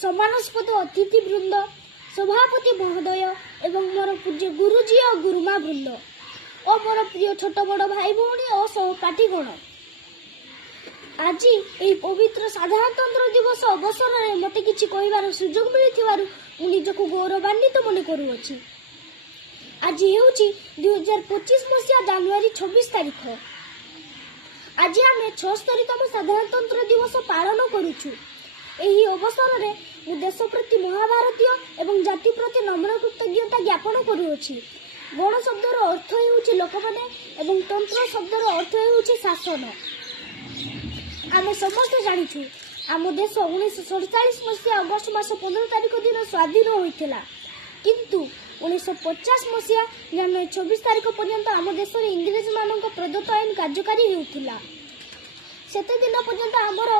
सम्मानास्पद अतिथिवृंद, सभापति महोदय एवं मोर पूज्य गुरुजी और गुरुमा वृंद और मोर प्रिय छोट बड़ भाई भौणी और सहपाठीगण, आज यही पवित्र साधारणतंत्र दिवस अवसर में मते किछि कहिबार सुजोग मिलिथिबारु मु निजको गौरवान्वित मने करूअछि। आज हेउछि 2025 मसिया जनवरी 26 तारिख। आज आम 76तम साधारणतंत्र दिवस पालन करुछु। एही अवसर में मु देश प्रति महाभारतीय एवं जाति प्रति नम्र कृतज्ञता ज्ञापन करूअछि। गण शब्दर अर्थ हेउछि लोकमाने एवं तंत्र शब्दर अर्थ हेउछि शासन। आम समस्त जानिछु आम देश 1947 मसीहा अगस्ट मास 15 तारिख दिन स्वाधीन होइथिला, किंतु 1950 मसीहा जनवरी 26 तारिख पर्यंत आम देश में इंग्रेज मान प्रदत्त आईन कार्यकारी होउथिला। सेते दिन पर्यंत आमर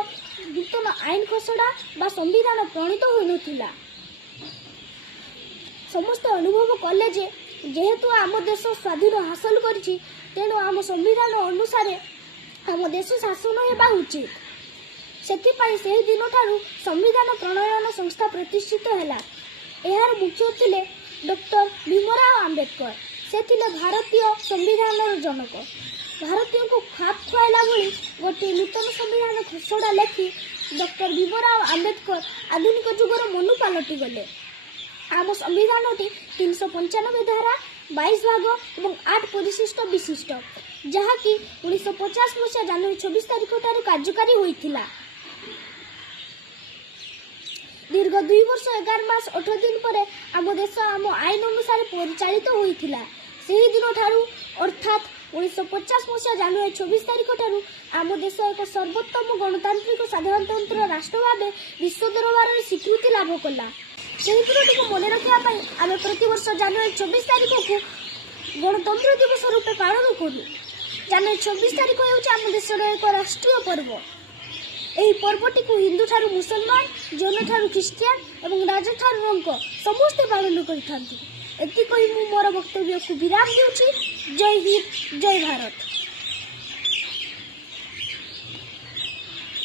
नूतन आईन खसड़ा बा संविधान प्रणीत होइनथिला। समस्त अनुभव कले जेहेतु आम देश स्वाधीन हासिल करिछि, तेणु आम संविधान अनुसार आम देश शासन हेबा उचित। सेथिपाई सेही दिन ठारू संविधान प्रणयन संस्था प्रतिष्ठित हैला। एहार मुख्य थिले डॉक्टर भीमराव आंबेडकर। से थिले भारतीय संविधान जनक। भारतीय को खाप खुआला भली गोटे नूतन संविधान खसड़ा लेखि डॉक्टर भीमराव आंबेडकर आधुनिक जुगर मनु पालटि गले। आम संविधानटी 395 धारा 22 भाग और 8 परिशिष्ट विशिष्ट, जहाँकि 1950 मसीहा जनवरी 26 तारिख ठारू कार्यकारी होइथिला। दीर्घ 2 वर्ष 11 मास 8 दिन पर आम देश आम आईन अनुसार परिचालित होइथिला। सेही दिन ठारू अर्थात 1950 मसीहा जनवरी 26 तारिख ठारू आम देश एक सर्वोत्तम गणतांत्रिक साधारणतंत्र राष्ट्र भाव विश्व दरबार में स्वीकृति लाभ कला। सेही दिनटी को मन रखा आम प्रतिवर्ष जनवरी 24 तारिख को गणतंत्र दिवस रूपे पालन करूँ। जनवरी 24 तारिख होउछि आम देशर एक राष्ट्रीय पर्व। एही पर्वटी को हिंदू ठारू मुसलमान, जैन ठारू ख्रिस्टियान और राजा ठारू रंक समस्ते पालन करिथांती। एति कहि मु मोर वक्तव्य को विराम देउछि। जय हिंद, जय भारत।